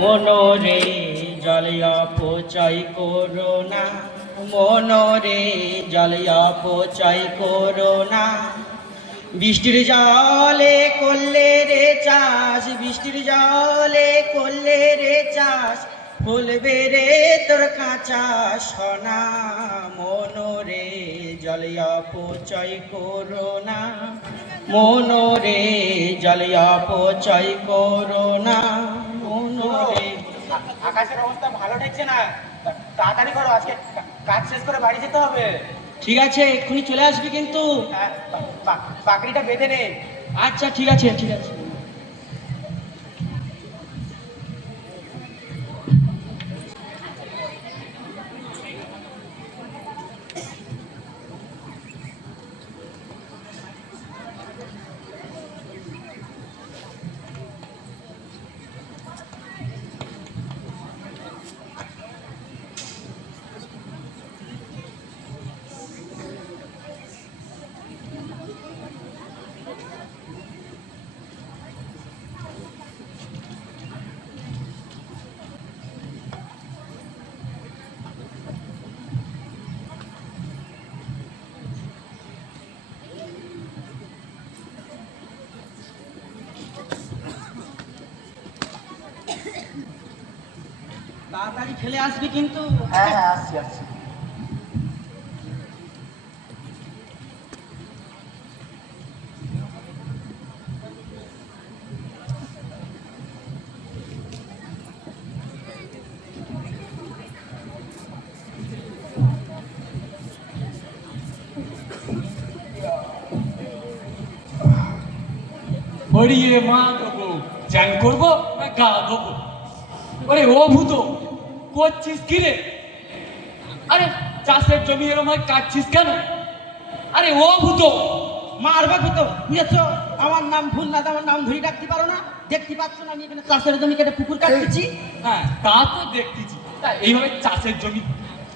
মনরে জলে অপচয় করো না, মনরে জলে অপচয় করো না। বৃষ্টির জলে করলে রে চাষ, বৃষ্টির জলে করলে রে চাষ, ফলবে রে তোর কাঁচা সোনা। মনরে জলে অপচয় করো না, মনরে জলে অপচয় করো না। মনরে আকাশের অবস্থা ভালো ঠেকছে না, তাড়াতাড়ি করো, আজকে কাজ শেষ করে বাড়ি যেতে হবে। ঠিক আছে, এক্ষুনি চলে আসবি কিন্তু। পাকড়িটা বেঁধে নে। আচ্ছা ঠিক আছে, ঠিক আছে। তাড়াতাড়ি ফেলে আসবি কিন্তু। হ্যাঁ হ্যাঁ, আসছি আসছি। বড়িয়ে মা দেবো, চ্যান করবো না গা দেবো? আরে ও ভূত, করছিস কি রে? আরে চাষের জমি এরম হয় কাটছিস কেন? আরে ও ভূত, মারবে তো বুঝেছ? আমার নাম ভুল না, আমার নাম ধরে ডাকতে পারো না? দেখতে পাচ্ছ না আমি এখানে চাষের জমি কেটে পুকুর কাটতেছি? হ্যাঁ তা তো দেখতেছি। তা এইভাবে চাষের জমি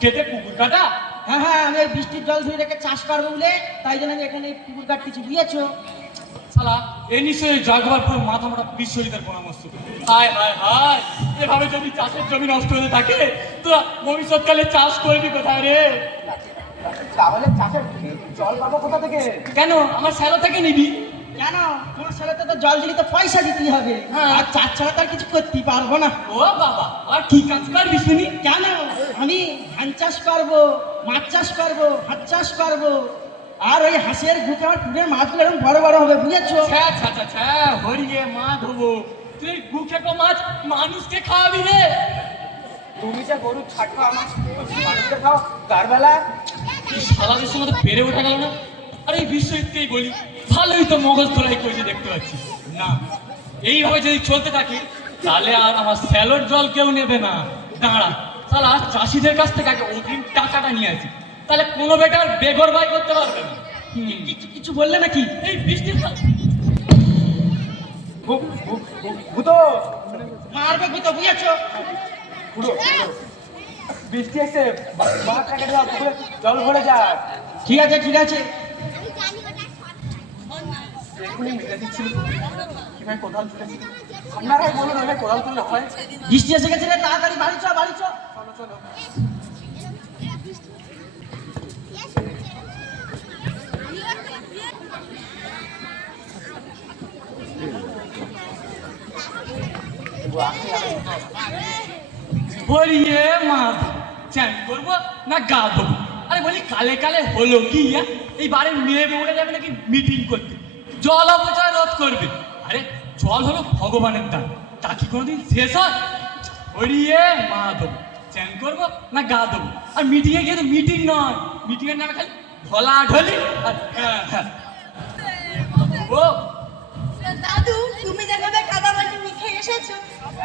কেটে পুকুর কাটা? হ্যাঁ হ্যাঁ, আমি ওই বৃষ্টির জল ধরে রেখে চাষ করবো বলে, তাই জন্য আমি এখানে পুকুর কাটতেছি, বুঝেছো? শালা এ নিশ্চয়ই জগবার মাথা মোটা বিশ্বজিতের পরামর্শ। হায় হায় হায়, এভাবে যদি চাষের জমি নষ্ট হতে থাকে তোরা ভবিষ্যৎকালে চাষ করবি কোথায় রে? তাহলে চাষের জল পাবো কোথা থেকে? কেন আমার শ্যালো থেকে নিবি? কেন? তোমার ছেলেতে তো জল দিলে তো পয়সা দিতেই হবে, হ্যাঁ। আর চাষ ছাড়া তো আর কিছু করতেই পারবো না। ও বাবা, আর কি কাজ করবি শুনি? কেন? আমি ধান চাষ করবো, মাছ চাষ করবো, হাঁস চাষ করবো, আর ওই হাঁসের গুটে আমার পুকুরের মাছগুলো এরকম বড় বড় হবে, বুঝেছো? ছ্যা ছ্যা ছ্যা ছ্যা, হরিয়ে মা ধোবো, তুই গুখেকো মাছ মানুষকে খাওয়াবি রে? তুমি যে গরু ছাট খাও, আমার মানুষকে খাও কারবেলা। শালাদের সঙ্গে তো পেরে ওঠা গেল না। আর এই বিশ্বজিৎকেই বলি, ভালোই তো মগজ ধরাই করেছে দেখতে পাচ্ছি না। এইভাবে যদি চলতে থাকে তাহলে আর আমার স্যালোর জল কেউ নেবে না। দাঁড়া, শালা চাষিদের কাছ থেকে আগে অগ্রিম টাকাটা নিয়ে আসি, তাহলে কোনো বেটার বেঘর বাই করতে পারবে না। কিছু বললে নাকি? এই বৃষ্টির ভূত মারবে তো, বুঝেছো? পুরো বৃষ্টি এসে বাঁধটা কেটে দাও, পুকুরে জল ভরে যায়। ঠিক আছে ঠিক আছে। এক্ষুনি মেরে দিচ্ছিল কি ভাই, কোদাল তুলেছি। আপনারাই বলুন ওইভাবে কোদাল তুললে হয়? বৃষ্টি এসে গেছে রে, তাড়াতাড়ি বাড়ি চ, বাড়ি চ। চলো চলো। বলিয়ে মা চ্যান করবো না গা দেবো? আরে বলি কালে কালে হলো কি? এই বাড়ির মেয়ে বউরা যাবে নাকি মিটিং করতে, জল অপচয় রোধ করবে। আরে জল হলো ভগবানের দান, তা কি কোনোদিন শেষ হয়? বলিয়ে মা দেবো, চ্যান করবো না গা দেবো? আর মিটিংয়ে গিয়ে তো মিটিং নয়, মিটিংয়ের নামে খালি ঢলা ঢলি আর হ্যাঁ হ্যাঁ। ও দাদু, তুমি যেভাবে কাদা মাটি মেখে এসেছো,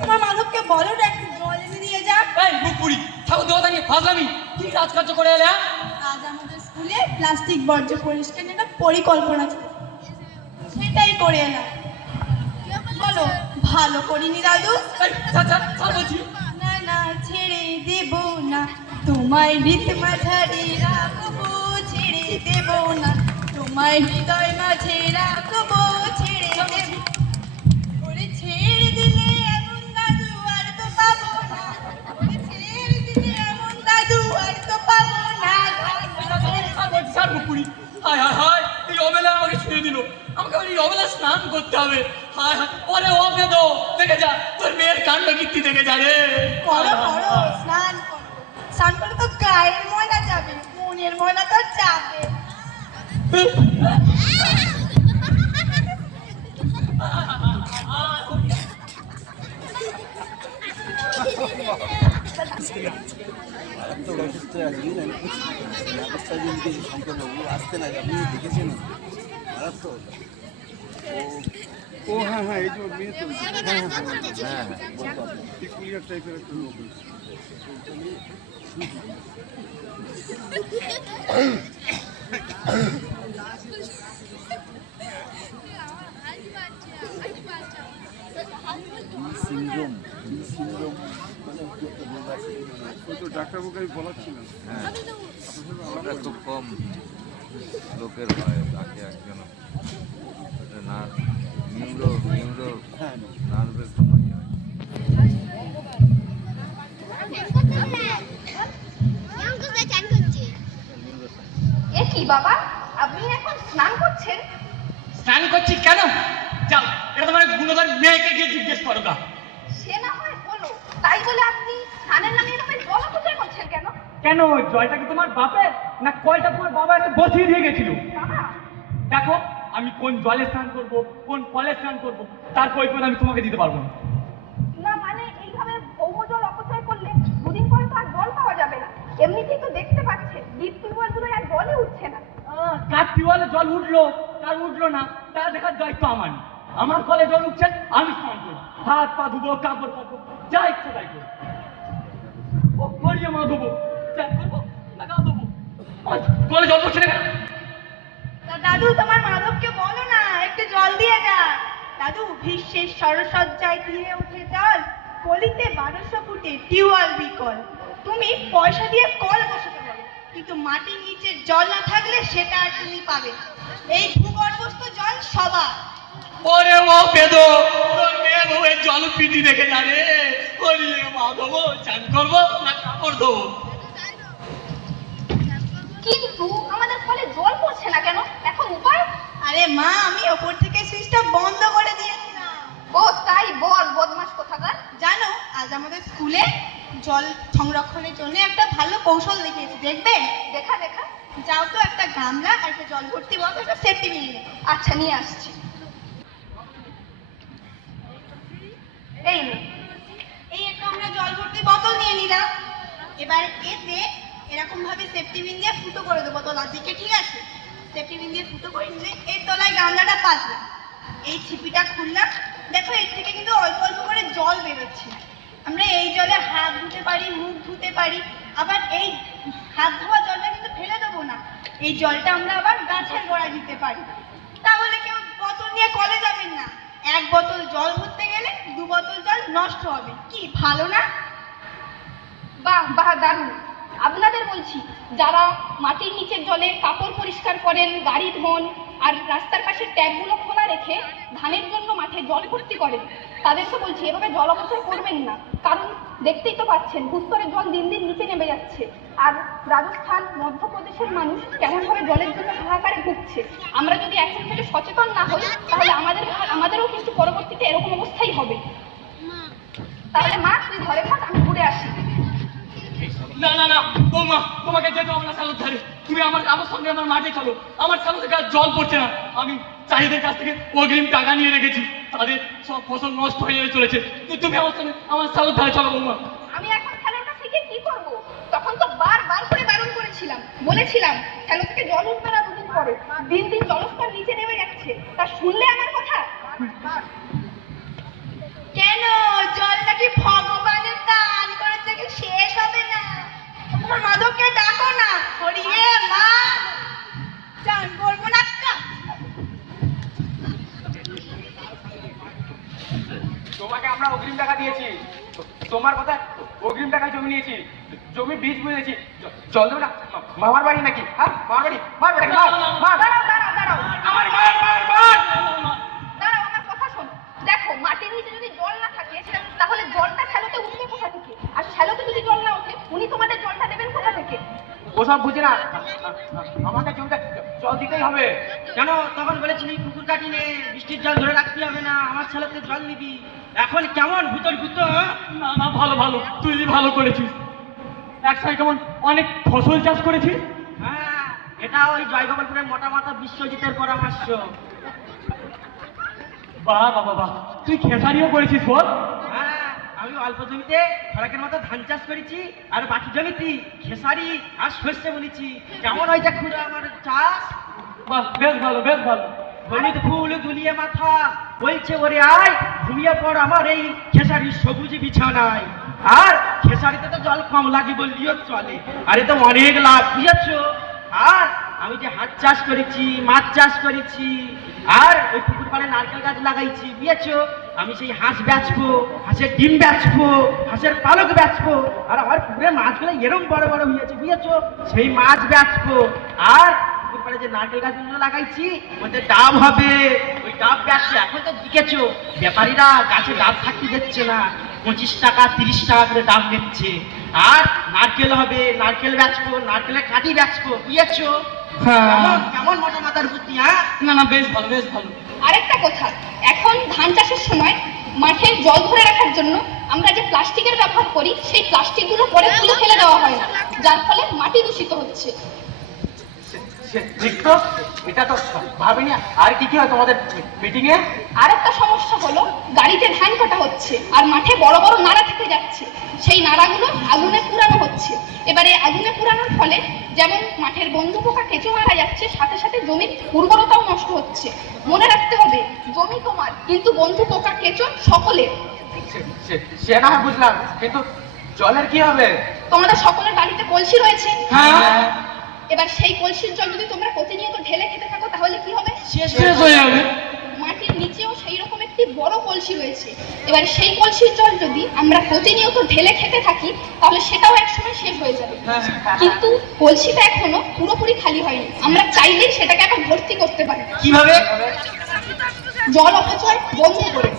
তোমার মাধবকে বলো না একটু জল এনে দিয়ে যাক। এই মুপুরি ঠাকুর দেবতা নিয়ে ফাজলামি কি রাজকার্য করে এলে? আজ আমাদের স্কুলে প্লাস্টিক বর্জ্য পরিষ্কার নিয়ে একটা পরিকল্পনা ছিল, সেটাই করে এলাম। বলো, ভালো করিনি দাদু? বলছি না না, ছেড়ে দেব না তোমায়, হৃদ মাঝারে রাখবো, ছেড়ে দেব না তোমায়, হৃদয় মাঝে রাখবো, ছেড়ে দেব। ওরে ছেড়ে দিলে এখন দাদু আর হবে। হায় হায়, ওরে ও বেদো, দেখে যা তোর মেয়ের কাণ্ড কীর্তি দেখে যা রে। করো করো, স্নান করো। স্নান করলে তো গায়ের ময়লা যাবে, মনের ময়লা তো যাবে। আসতে না আপনি দেখেছেন ও হ্যাঁ হ্যাঁ এই যে ওর মেয়ে তো হ্যাঁ পিকুলিয়ার টাইপের একটা লোক সিন্ড্রোম মানে একটা রোগ আছে ওই তো ডাক্তারবাবুকে আমি বলাচ্ছিলাম ওটা খুব কম লোকের হয় তাকে একজন নিউরো হ্যাঁ নার্ভের সমস্যা হয়। এ কি বাবা, আপনি এখন স্নান করছেন? স্নান করছি কেন? যাও, এটা তোমার গুণধর মেয়েকে গিয়ে জিজ্ঞেস করো গা। সে না হয় হলো, তাই বলে আপনি স্নানের নামে এভাবে জল অপচয় করছেন কেন? কেন, জলটা কি তোমার বাপের, না কলটা তোমার বাবা এসে বসিয়ে দিয়ে গেছিল? বাবা, দেখো, আমি কোন জলে স্নান করব, কোন কলে স্নান করব, তার কৈফিয়ত আমি তোমাকে দিতে পারবো না। না মানে এইভাবে ভৌম জল অপচয় করলে দুদিন পরে তো আর জল পাওয়া যাবে না। এমনিতেই তো দেখতে পাচ্ছেন ডিপ টিউবওয়েলগুলো আর জলে উঠছে না। কার টিউবওয়েলে জল উঠলো, কার উঠলো না, তা দেখার দায়িত্ব আমার না। আমার কলে জল উঠছে, আমি স্নান করবো, হাত পা ধুবো, কাপড় কাচবো, যা ইচ্ছে তাই করবো। ও গড়িয়ে মা ধোবো, চান করবো, না গা ধোবো। কলে জল পড়ছে না কেন? দাদু, তোমার মাধবকে বলো না একটু জল দিয়ে যা। দাদু, ভীষ্মের সরসজ্জায় তীরে উঠে জল, কলিতে 1200 ফুটে টিউবওয়েল বিকল। তুমি পয়সা দিয়ে কল বসাতে পারো, কিন্তু মাটির নিচে জল না থাকলে সেটা আর তুমি পাবে না। এই ভূগর্ভস্থ জল সবার। ওরে ও বেদো, তোর মেয়ে বউয়ের জল পিটি দেখে জানে। গড়িয়ে মা ধোবো, চান করবো, না কাপড় ধোবো। কিন্তু আমাদের কলে জল পড়ছে না কেন? এখন উপায়? আরে মা, আমি ওপর থেকে সুইচটা বন্ধ করে দিয়েছিলাম। ও তাই? বল বদমাশ কোথাকার। জানো, আজ আমাদের স্কুলে জল সংরক্ষণের জন্য একটা ভালো কৌশল দেখিয়েছে, দেখবে? দেখা দেখা। যাও তো, একটা গামলা আর একটা জল ভর্তি বোতল, একটা সেফটি পিন নিয়ে। আচ্ছা, নিয়ে আসছি। এই নে, এই একটা আমরা জল ভর্তি বোতল নিয়ে নিলাম। এবার এতে এরকম ভাবে সেফটি পিন দিয়ে ফুটো করে দেবো তলার দিকে, ঠিক আছে? সেফটি পিন দিয়ে ফুটো করে নিলে এর তলায় গামলাটা পাতলাম, এই ছিপিটা খুললাম। দেখো, এর থেকে কিন্তু অল্প অল্প করে জল বেরোচ্ছে। আমরা এই জলে হাত ধুতে পারি, মুখ ধুতে পারি। আবার এই হাত ধোয়া জলটা কিন্তু ফেলে দেবো না, এই জলটা আমরা আবার গাছের গোড়ায় দিতে পারি। তাহলে কেউ বোতল নিয়ে কলে যাবেন না। এক বোতল জল ভরতে গেলে 2 বোতল জল নষ্ট হবে। কি ভালো না? বাহ বাহ, দারুণ। আপনাদের বলছি, যারা মাটির নিচের জলে কাপড় পরিষ্কার করেন, গাড়ি ধোন, আর রাস্তার পাশে ট্যাপগুলো খোলা রেখে ধানের জন্য মাঠে জল ভর্তি করেন, তাদেরকে বলছি এভাবে জল অপচয় করবেন না। কারণ দেখতেই তো পাচ্ছেন ভূস্তরের জল দিন দিন নিচে নেমে যাচ্ছে। আর রাজস্থান, মধ্যপ্রদেশের মানুষ কেমনভাবে জলের জন্য হাহাকারে ভুগছে। আমরা যদি এখন থেকে সচেতন না হই, তাহলে আমাদেরও কিন্তু পরবর্তীতে এরকম অবস্থাই হবে। তাহলে মা, তুই ঘরে থাক, আমি ঘুরে আসি। না না না, বৌমা, তোমাকে যেতে হবে না চালুর ধারে। তুমি আমার সঙ্গে আমার মাঠে চলো। আমার চালু থেকে আর জল পড়ছে না। আমি চাহিদার কাছ থেকে অগ্রিম টাকা নিয়ে রেখেছি, তাদের সব ফসল নষ্ট হয়ে চলেছে। তুমি আমার সঙ্গে আমার চালুর ধারে চলো বৌমা। আমি এখন খেলোটা থেকে কি করব? তখন তো বারবার করে বারণ করেছিলাম, বলেছিলাম খেলো থেকে জল উঠবে না দুদিন পরে। দিন দিন জলস্তর নিচে নেমে যাচ্ছে, তা শুনলে আমার কথা? কেন, জল নাকি ভগবানের দান করেছে, কি শেষ হবে না? তোমার মাধবকে ডাকো না। হরিয়ে মা, চান করবো না। তোমাকে আমরা অগ্রিম টাকা দিয়েছি, তোমার কথা অগ্রিম টাকায় জমি নিয়েছি, জমি বীজ বুঝেছি। জল দেবে না? মামার বাড়ি নাকি? হ্যাঁ, মামার বাড়ি। মার বেটা, মার। দাঁড়াও দাঁড়াও দাঁড়াও, আমার মার মার মার। দাঁড়াও, আমার কথা শোনো। দেখো, মাটির নিচে যদি জল না থাকে তাহলে জলটা শ্যালোতে উঠবে কোথা থেকে? আর শ্যালোতে যদি জল না ওঠে, উনি তোমাদের জলটা দেবেন কোথা থেকে? ওসব বুঝে না, আমাকে জমিতে জল দিতেই হবে। কেন তখন বলেছিলি পুকুর কাটিনে বৃষ্টির জল ধরে রাখতে হবে না, আমার ছেলেতে জল নিবি, এখন কেমন ভূতর ভূত? না না, ভালো ভালো, তুই ভালো করেছিস। একসাথে কেমন অনেক ফসল চাষ করেছিস। হ্যাঁ, এটা ওই জয়গোপালপুরের মোটা মাথা বিশ্বজিতের পরামর্শ। বাহ বাবা বাহ, তুই খেসারিও করেছিস বল। হ্যাঁ, আমি অল্প জমিতে খরাকের মতো ধান চাষ করেছি, আর বাকি জমিতে খেসারি আর সর্ষে বলেছি। কেমন হয়েছে খুড়ো আমার চাষ? বাহ, বেশ ভালো বেশ ভালো। হলুদ ফুল দুলিয়ে মাথা, বলছে ওরে আয় ঘুমিয়ে পড় আমার এই খেসারির সবুজ বিছানায়। আর খেসারিতে তো জল কম লাগে বললিও চলে, আরে তো অনেক লাভ, বুঝেছো? আর আমি যে হাঁস চাষ করেছি, মাছ চাষ করেছি, আর ওই পুকুর পাড়ে নারকেল গাছ লাগাইছি, বুঝেছো? আমি সেই হাঁস বেচবো, হাঁসের ডিম বেচবো, হাঁসের পালক বেচবো, আর আমার পুকুরের মাছগুলো এরম বড় বড় হয়েছে, বুঝেছো? সেই মাছ বেচবো। আর পুকুর পাড়ে যে নারকেল গাছগুলো লাগাইছি ওতে ডাব হবে, ওই ডাব বেচছি। এখন তো দেখেছো ব্যাপারীরা গাছে ডাব থাকতে দিচ্ছে না, 25 টাকা 30 টাকা করে ডাব নিচ্ছে। আর নারকেল হবে, নারকেল বেচবো, নারকেলের কাঠি বেচবো, বুঝেছো? কেমন কেমন মোটা মাথার বুদ্ধি? হ্যাঁ, না না, বেশ ভালো বেশ ভালো। আরেকটা কথা, এখন ধান চাষের সময় মাঠে জল ধরে রাখার জন্য আমরা যে প্লাস্টিকের ব্যবহার করি, সেই প্লাস্টিকগুলো পরে তুলে ফেলে দেওয়া হয় না, যার ফলে মাটি দূষিত হচ্ছে। ঠিক তো, এটা তো ভাবিনি। আর কি কি হয় তোমাদের মিটিং এ? আরেকটা সমস্যা হলো গাড়িতে ধান কাটা হচ্ছে আর মাঠে বড় বড় নাড়া থেকে যাচ্ছে, সেই নাড়াগুলো আগুনে পুরানো হচ্ছে। এবারে আগুনে পুরানোর ফলে যেমন মাঠের বন্ধু পোকা কেঁচো মারা যাচ্ছে, সাথে সাথে জমির উর্বরতাও নষ্ট হচ্ছে। মনে রাখতে হবে, জমি তোমার, কিন্তু বন্ধু পোকা কেঁচো সকলের। সে না হয় বুঝলাম, কিন্তু জলের কি হবে? তোমাদের সকলের বাড়িতে কলসি রয়েছে। হ্যাঁ, এবার সেই কলসির জল যদি তোমরা প্রতিনিয়ত ঢেলে খেতে থাকো তাহলে কি হবে? শেষ হয়ে যাবে। মাটির নিচেও সেই রকম একটি বড় কলসি রয়েছে। এবার সেই কলসির জল যদি আমরা প্রতিনিয়ত ঢেলে খেতে থাকি তাহলে সেটাও একসময় শেষ হয়ে যাবে। কিন্তু কলসিটা এখনো পুরোপুরি খালি হয়নি, আমরা চাইলেই সেটাকে আবার ভর্তি করতে পারি। কিভাবে? জল অপচয় বন্ধ করে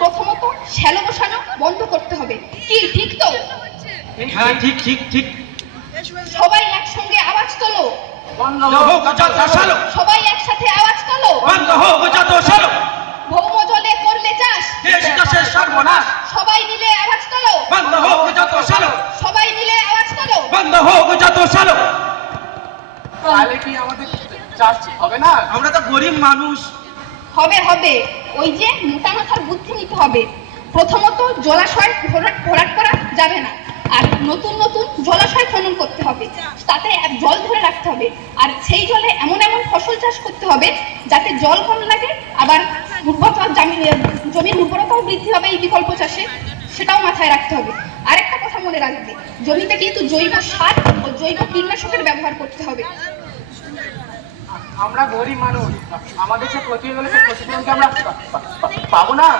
প্রথমত শ্যালো বসানো বন্ধ করতে হবে। কি ঠিক তো? হ্যাঁ, ঠিক ঠিক ঠিক। সবাই একসঙ্গে আওয়াজ তোলো, বন্ধ হোক যত সালো, সবাই একসাথে আওয়াজ তোলো। বন্ধ হোক যত সালো, ভৌম জলে করলে চাষ, দেশ চাষের সর্বনাশ, সবাই মিলে আওয়াজ তোলো। বন্ধ হোক যত সালো, সবাই মিলে আওয়াজ তোলো। বন্ধ হোক যত সালো। তাহলে কি আমাদের চাষ হবে না? আমরা তো গরিব মানুষ। হবে হবে, ওই যে মোটা মাথার বুদ্ধি নিতে হবে। প্রথমত জলাশয় ভরাট করা যাবে না, আর নতুন নতুন জলাশয় খনন করতে হবে, তাতে জল ধরে রাখতে হবে। আর সেই জলে এমন এমন ফসল চাষ করতে হবে যাতে জল কম লাগে, আবার উর্বরতা জমির উর্বরতাও বৃদ্ধি হবে এই বিকল্প চাষে, সেটাও মাথায় রাখতে হবে। আরেকটা কথা মনে রাখবে, জমিতে কিন্তু জৈব সার ও জৈব কীটনাশকের ব্যবহার করতে হবে। আমরা গরিব মানুষ, আমাদের যে প্রতিবেদন প্রতিবেদনকে আমরা পাবো না?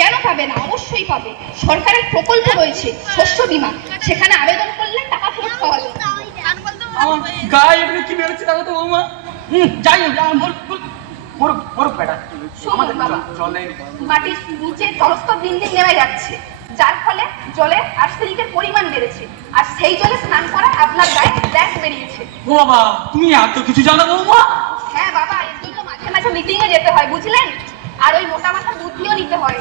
কেন পাবে না? অবশ্যই পাবে। সরকারের প্রকল্প রয়েছে শস্য বীমা, সেখানে আবেদন করলে টাকা ফেরত পাওয়া যাবে। আমার গায়ে এগুলো কি বেরোচ্ছে দেখো তো বৌমা। যাই হোক, মরুক বেটা, আমাদের বাবা, জল নেই। মাটির নিচে জলস্তর দিন দিন নেমে যাচ্ছে, যার ফলে জলে আর্সেনিকের পরিমাণ বেড়েছে, আর সেই জলে স্নান করা আপনার গায়ে ব্যাস বেরিয়েছে। ও বাবা, তুমি এত কিছু জানো বৌমা? হ্যাঁ বাবা, এর জন্য মাঝে মাঝে মিটিং এ যেতে হয়, বুঝলেন? আর ওই মোটা মাথার বুদ্ধিও নিতে হয়।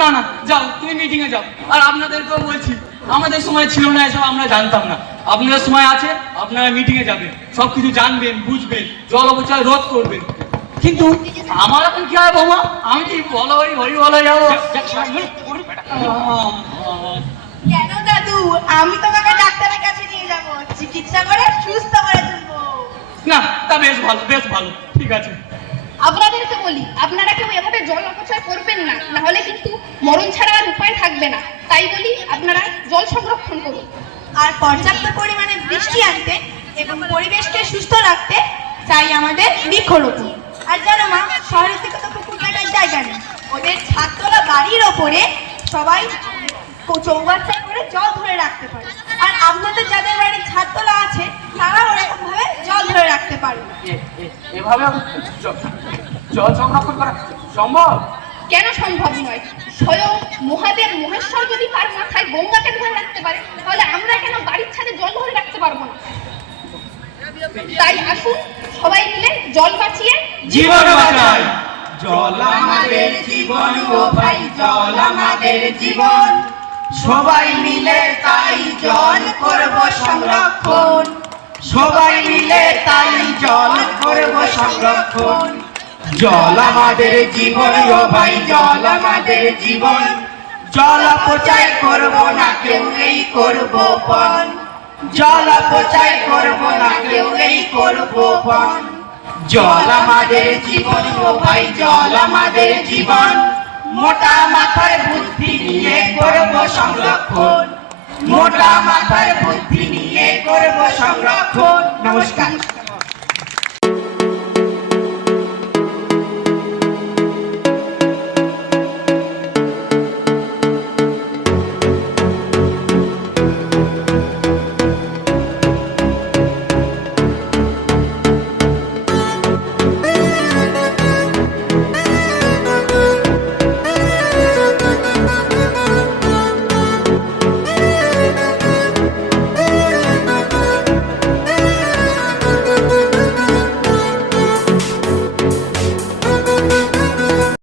না না, যাও তুমি মিটিং এ যাও। আর আপনাদেরকেও বলছি, আমাদের সময় ছিল না এসব, আমরা জানতাম না। আপনাদের সময় আছে, আপনারা মিটিং এ যাবেন, সবকিছু জানবেন, বুঝবেন, জল অপচয় রোধ করবেন। কিন্তু আমার এখন কি হয় বৌমা? আমি কি বলো হরি বলো যাবো? কেন দাদু, আমি তোমাকে ডাক্তারের কাছে নিয়ে যাব, চিকিৎসা করে সুস্থ করে তুলবো। না, তা বেশ ভালো বেশ ভালো, ঠিক আছে। আপনাদেরকে বলি, আপনারা কেউ এভাবে জল অপচয় করবেন না, না হলে কিন্তু মরণ ছাড়া আর উপায় থাকবে না। তাই বলি আপনারা জল সংরক্ষণ করুন। আর পর্যাপ্ত পরিমাণে বৃষ্টি আনতে এবং পরিবেশকে সুস্থ রাখতে চাই আমাদের বৃক্ষরোপণ। আর জানো মা, শহরের থেকে তো পুকুর কাটার জায়গা নেই, ওদের ছাদতলা বাড়ির ওপরে সবাই চৌবাচ্চায় করে জল ধরে রাখতে পারে। আর আপনাদের যাদের বাড়ির ছাদতলা আছে তারা ওরকম ভাবে জল ধরে রাখতে পারে। এভাবে জল সংরক্ষণ করা সম্ভব? কেন সম্ভব নয়? স্বয়ং মহাদেব মহেশ্বর যদি তার মাথায় গঙ্গাকে ধরে রাখতে পারে, তাহলে আমরা কেন বাড়ির ছাদে জল ধরে রাখতে পারবো না? তাই আসুন সবাই মিলে জল বাঁচিয়ে জীবন বাঁচাই। জল আমাদের জীবন ও ভাই, জল আমাদের জীবন। সবাই মিলে তাই জল করব সংরক্ষণ, সবাই মিলে তাই জল করব সংরক্ষণ। জল আমাদের জীবন ও ভাই, জল আমাদের জীবন। জল অপচয় করব না কেউ, এই করব পণ। জল অপচয় করব না কেউ, এই করব পণ। জল আমাদের জীবন ও ভাই, জল আমাদের জীবন। মোটা মাথার বুদ্ধি নিয়ে করব সংরক্ষণ, মোটা মাথার বুদ্ধি নিয়ে করব সংরক্ষণ। নমস্কার।